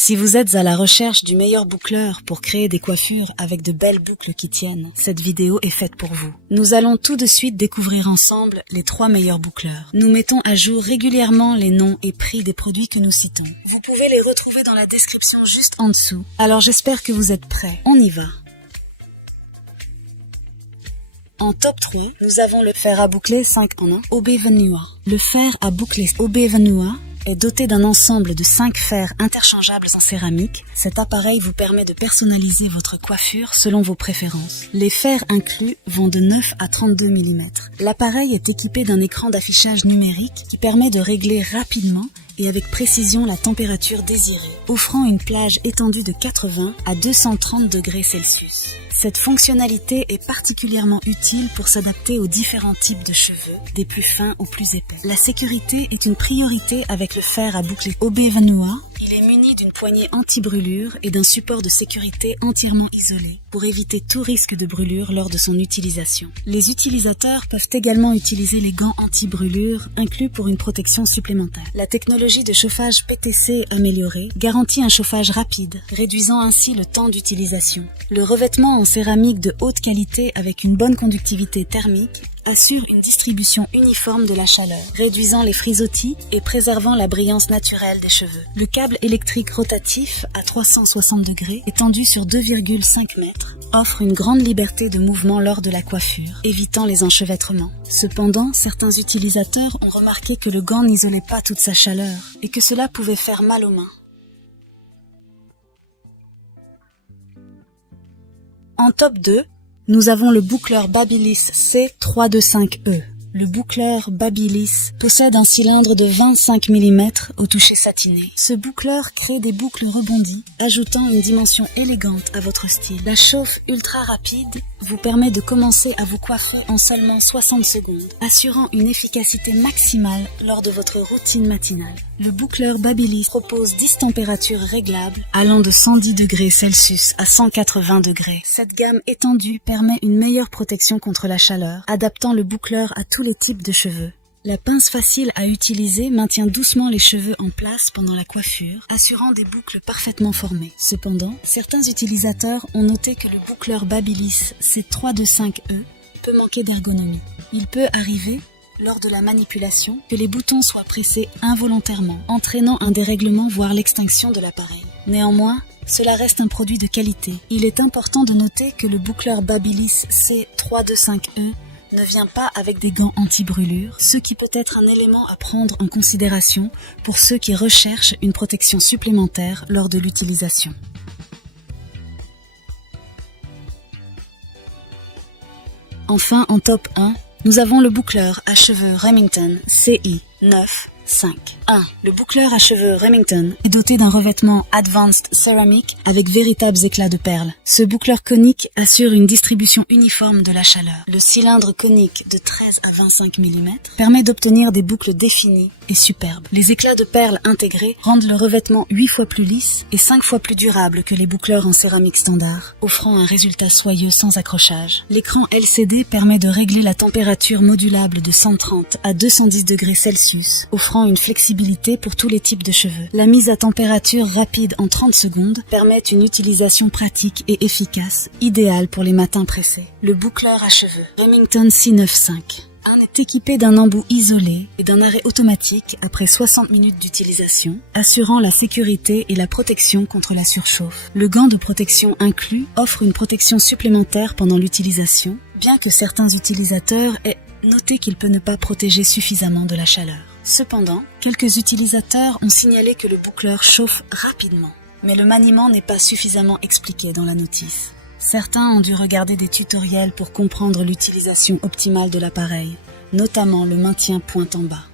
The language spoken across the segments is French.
Si vous êtes à la recherche du meilleur boucleur pour créer des coiffures avec de belles boucles qui tiennent, cette vidéo est faite pour vous. Nous allons tout de suite découvrir ensemble les 3 meilleurs boucleurs. Nous mettons à jour régulièrement les noms et prix des produits que nous citons. Vous pouvez les retrouver dans la description juste en dessous. Alors j'espère que vous êtes prêts. On y va. En top 3, nous avons le fer à boucler 5 en 1 OB Vanua. Le fer à boucler OB Vanua est doté d'un ensemble de 5 fers interchangeables en céramique. Cet appareil vous permet de personnaliser votre coiffure selon vos préférences. Les fers inclus vont de 9 à 32 mm. L'appareil est équipé d'un écran d'affichage numérique qui permet de régler rapidement et avec précision la température désirée, offrant une plage étendue de 80 à 230 degrés Celsius. Cette fonctionnalité est particulièrement utile pour s'adapter aux différents types de cheveux, des plus fins aux plus épais. La sécurité est une priorité avec le fer à boucler OB Vanua. Il est muni d'une poignée anti-brûlure et d'un support de sécurité entièrement isolé pour éviter tout risque de brûlure lors de son utilisation. Les utilisateurs peuvent également utiliser les gants anti-brûlure inclus pour une protection supplémentaire. La technologie de chauffage PTC améliorée garantit un chauffage rapide, réduisant ainsi le temps d'utilisation. Le revêtement en céramique de haute qualité avec une bonne conductivité thermique assure une distribution uniforme de la chaleur, réduisant les frisottis et préservant la brillance naturelle des cheveux. Le câble électrique rotatif à 360 degrés, étendu sur 2,5 mètres, offre une grande liberté de mouvement lors de la coiffure, évitant les enchevêtrements. Cependant, certains utilisateurs ont remarqué que le gant n'isolait pas toute sa chaleur et que cela pouvait faire mal aux mains. En top 2, nous avons le boucleur Babyliss C325E. Le boucleur Babyliss possède un cylindre de 25 mm au toucher satiné. Ce boucleur crée des boucles rebondies, ajoutant une dimension élégante à votre style. La chauffe ultra rapide vous permet de commencer à vous coiffer en seulement 60 secondes, assurant une efficacité maximale lors de votre routine matinale. Le boucleur Babyliss propose 10 températures réglables allant de 110 degrés Celsius à 180 degrés. Cette gamme étendue permet une meilleure protection contre la chaleur, adaptant le boucleur à tous les types de cheveux. La pince facile à utiliser maintient doucement les cheveux en place pendant la coiffure, assurant des boucles parfaitement formées. Cependant, certains utilisateurs ont noté que le boucleur Babyliss C325E peut manquer d'ergonomie. Il peut arriver, lors de la manipulation, que les boutons soient pressés involontairement, entraînant un dérèglement voire l'extinction de l'appareil. Néanmoins, cela reste un produit de qualité. Il est important de noter que le boucleur Babyliss C325E ne vient pas avec des gants anti-brûlure, ce qui peut être un élément à prendre en considération pour ceux qui recherchent une protection supplémentaire lors de l'utilisation. Enfin, en top 1, nous avons le boucleur à cheveux Remington CI951. Le boucleur à cheveux Remington est doté d'un revêtement Advanced Ceramic avec véritables éclats de perles. Ce boucleur conique assure une distribution uniforme de la chaleur. Le cylindre conique de 13 à 25 mm permet d'obtenir des boucles définies et superbes. Les éclats de perles intégrés rendent le revêtement 8 fois plus lisse et 5 fois plus durable que les boucleurs en céramique standard, offrant un résultat soyeux sans accrochage. L'écran LCD permet de régler la température modulable de 130 à 210 degrés Celsius, offrant une flexibilité pour tous les types de cheveux. La mise à température rapide en 30 secondes permet une utilisation pratique et efficace, idéale pour les matins pressés. Le boucleur à cheveux Remington C95 est équipé d'un embout isolé et d'un arrêt automatique après 60 minutes d'utilisation, assurant la sécurité et la protection contre la surchauffe. Le gant de protection inclus offre une protection supplémentaire pendant l'utilisation, bien que certains utilisateurs aient noté qu'il peut ne pas protéger suffisamment de la chaleur. Cependant, quelques utilisateurs ont signalé que le boucleur chauffe rapidement, mais le maniement n'est pas suffisamment expliqué dans la notice. Certains ont dû regarder des tutoriels pour comprendre l'utilisation optimale de l'appareil, notamment le maintien pointe en bas.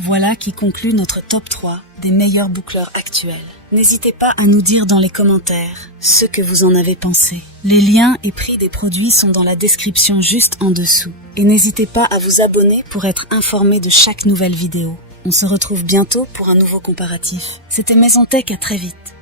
Voilà qui conclut notre top 3 des meilleurs boucleurs actuels. N'hésitez pas à nous dire dans les commentaires ce que vous en avez pensé. Les liens et prix des produits sont dans la description juste en dessous. Et n'hésitez pas à vous abonner pour être informé de chaque nouvelle vidéo. On se retrouve bientôt pour un nouveau comparatif. C'était Maison Tech, à très vite.